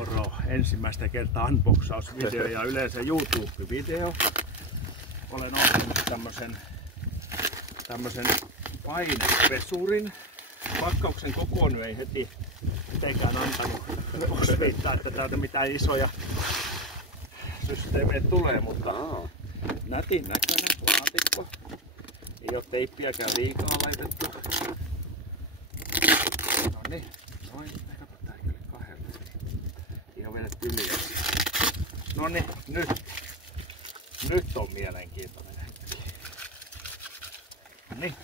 Moro! Ensimmäistä kertaa unboxausvideo ja yleensä YouTube-video. Olen ottanut tämmösen painepesurin. Pakkauksen kokoon ei heti mitenkään antanut osviittaa, että täältä mitään isoja systeemejä tulee, mutta nätin näköinen laatikko. Ei ole teippiäkään liikaa laitettu. No niin, noin. Kato, tää kyllä kahdella. Ihan vedetty yli. No niin, nyt on mielenkiintoinen hetki. Niin.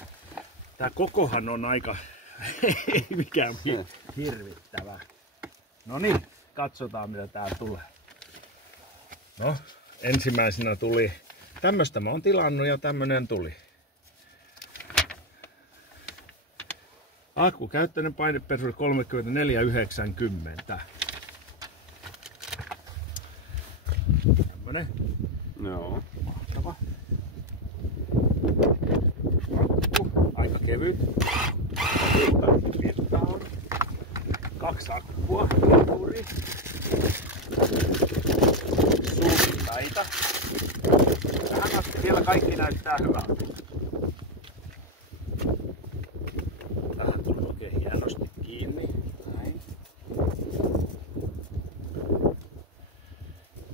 Tää kokohan on aika ei mikään hirvittävä. No niin, katsotaan mitä tää tulee. No, ensimmäisenä tuli. Tämmöstä mä oon tilannut ja tämmönen tuli. Akkukäyttöinen painepesuri 34,90. Tämmönen. Joo. Mahtava. Akku, aika kevyt. Virta on. 2 akkua. Suuri. Suuntaita. Tähän asti vielä kaikki näyttää hyvältä. Tähän tuli oikein hienosti kiinni. Näin.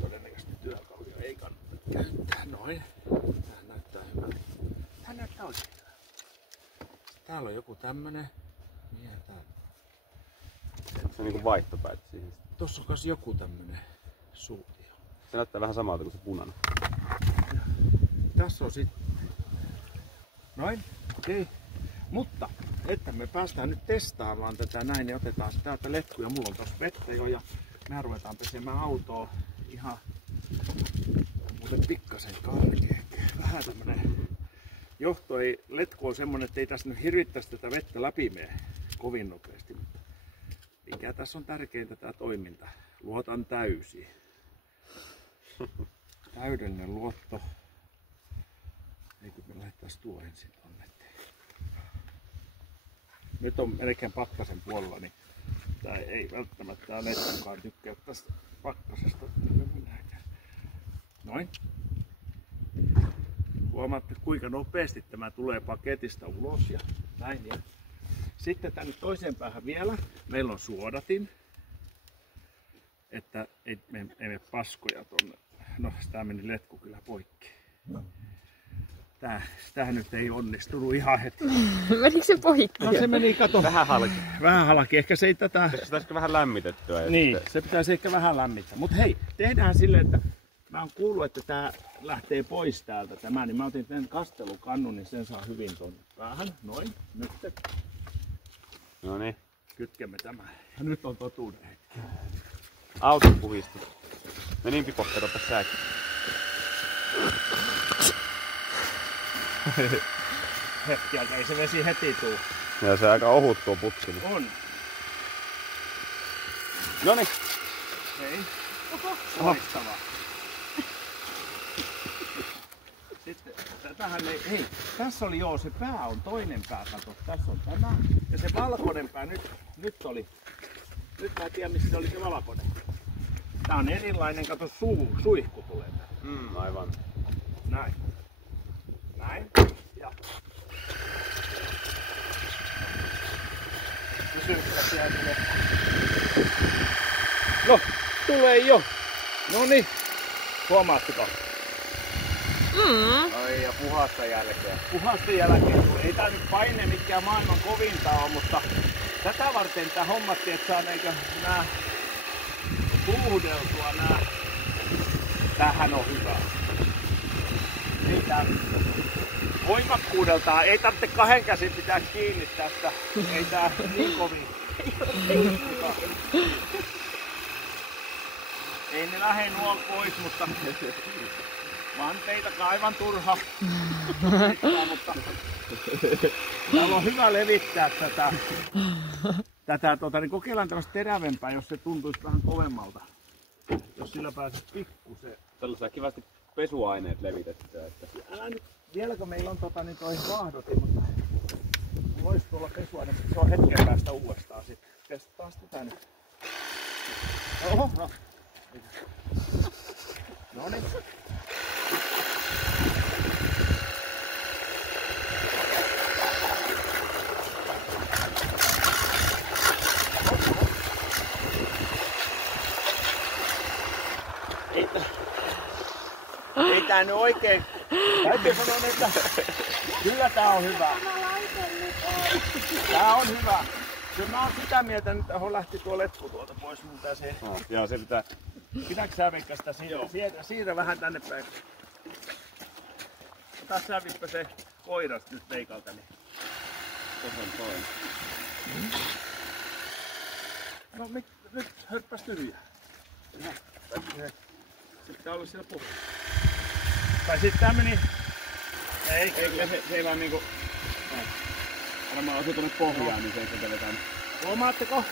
Todennäköisesti työkaluja ei kannata käyttää. Noin. Tähän näyttää hyvältä. Tähän näyttää oikein hyvältä. Täällä on joku tämmönen. Mikä täällä? Se on niinku vaihtopäät siihen. Tossa on kans joku tämmönen suutio. Se näyttää vähän samalta kuin se punainen. Tässä on sitten. Noin, okei. Mutta, että me päästään nyt testaamaan tätä näin, niin otetaan se täältä letku ja mulla on tossa vettä jo ja me ruvetaan pesemään autoa ihan muuten pikkasen karkea. Vähän tämmönen johto ei, letku on semmonen, että ei tässä nyt hirvittäisi tätä vettä läpi mene kovin nopeasti. Mutta mikä tässä on tärkeintä tää toiminta? Luotan täysin. Täydellinen luotto. Eikö me lähettäis tuo ensin tonne. Nyt on melkein pakkasen puolella, niin tää ei välttämättä letkukaan tykkää tästä pakkasesta. Noin. Huomaatte kuinka nopeasti tämä tulee paketista ulos ja näin. Ja sitten tänne toiseen päähän vielä meillä on suodatin, että ei mene paskoja tonne. No, tää meni letku kyllä poikki. Tämähän nyt ei onnistunut ihan heti. Menikö se poikki? No se meni, kato. Vähän halki. Vähän halki. Ehkä se ei tätä. Pitäisikö vähän lämmitettyä? Niin, se pitäisi ehkä vähän lämmittää. Mut hei, tehdään silleen, että mä oon kuullut, että tää lähtee pois täältä tämä, niin mä otin tämän kastelukannun, niin sen saa hyvin tonne päähän. Noin, nyt No niin. kytkemme tämän. Ja nyt on totuuden hetki. Auton puhistus. No niin, Pipo, katsopa säkin. Hetkiä, ei se vesi heti tuu. Ja se aika ohut tuo putsi. On. Noniin. Hei. Loistavaa. Sitten tähän ei, hei, tässä oli joo, se pää on toinen pää, kato, tässä on tämä. Ja se valkoinen pää nyt oli. Nyt mä en tiedä missä oli se valkoinen. Tää on erilainen, kato suihku tulee tää. Aivan. Näin. Näin. Ja. Pysyykö siellä tulee? No, tulee jo. Noniin. Huomaatteko? Ai ja puhasta jälkeen. Puhasta jälkeen. Ei tää nyt paine mikään maailman kovinta on, mutta tätä varten tää hommattiin, että saa nää puhudeltua nää. Tämähän on hyvä. Ei tää voimakkuudeltaan, ei tarvitse 2 käsin pitää kiinni tästä. Ei tää niin kovin. Ei ne lähde nuo pois, mutta vanteitakaan aivan turha. Mutta täällä on hyvä levittää tätä niin kokeillaan tällaista terävempää, jos se tuntuisi vähän kovemmalta. Jos sillä pääsisi pikkusen. Tällä saa kivasti pesuaineet levitettyä. Että... Älä nyt, vieläkö meillä on niin toi vaahdotin, mutta mulla olisi tuolla pesuaine, mutta se on hetken päästä uudestaan sitten. Testaa sitä nyt. Oho, no. Noniin. Ei tää nyt oikein. Täytyy sanoa, että kyllä tää on hyvä. Tää on hyvä. Kyllä mä oon sitä mieltä, että lähti tuo letku tuolta pois mun pääsee. Joo, se pitää. Pitääkö sä Veikka sitä siirrä vähän tänne päin? Ota sä Vippä se koiras nyt Veikalta. Niin. No nyt hörppäs tyhjää. Se pitää olla siellä pohjalla. Tai sit tää meni... Ei, se ei vaan niinku... Varmaan osuu tuonne pohjaan, niin se vetään. Huomaatteko?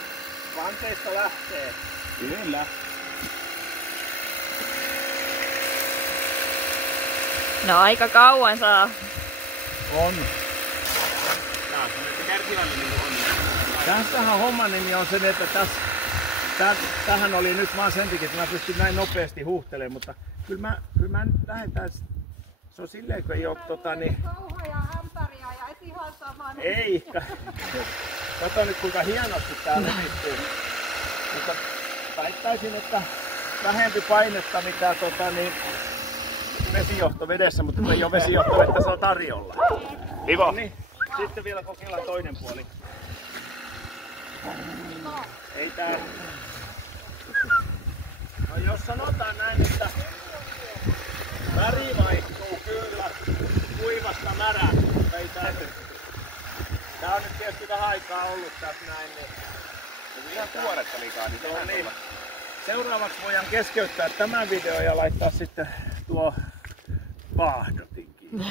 Vanteista lähtee. Kyllä. No aika kauan saa. On. Jaa, se kärsivällinen on. Tässähän homman nimi on se, että tähän oli nyt vaan sen takia, että mä pystyn näin nopeasti huuhtelemaan, mutta kyllä mä nyt lähdetään. Se on silleen, kun ei oo Kauhaa ja ämpäriä ja et ihan sama. Ei. Kato nyt kuinka hienosti tää levittyy. Mutta väittäisin, että vähempi painetta mitä vesijohto vedessä, mutta ei oo vesijohtovettä saa tarjolla. Ivo! Niin, sitten vielä kokeillaan toinen puoli. Ei tää... No jos sanotaan näin, että väri vaihtuu kyllä kuivasta märään, mutta ei tää on nyt tietysti vähän aikaa ollut tässä näin, niin... Ihan tuoretta liikaa, niin no niin. Seuraavaksi voidaan keskeyttää tämän video ja laittaa sitten tuo vaahdotinkin.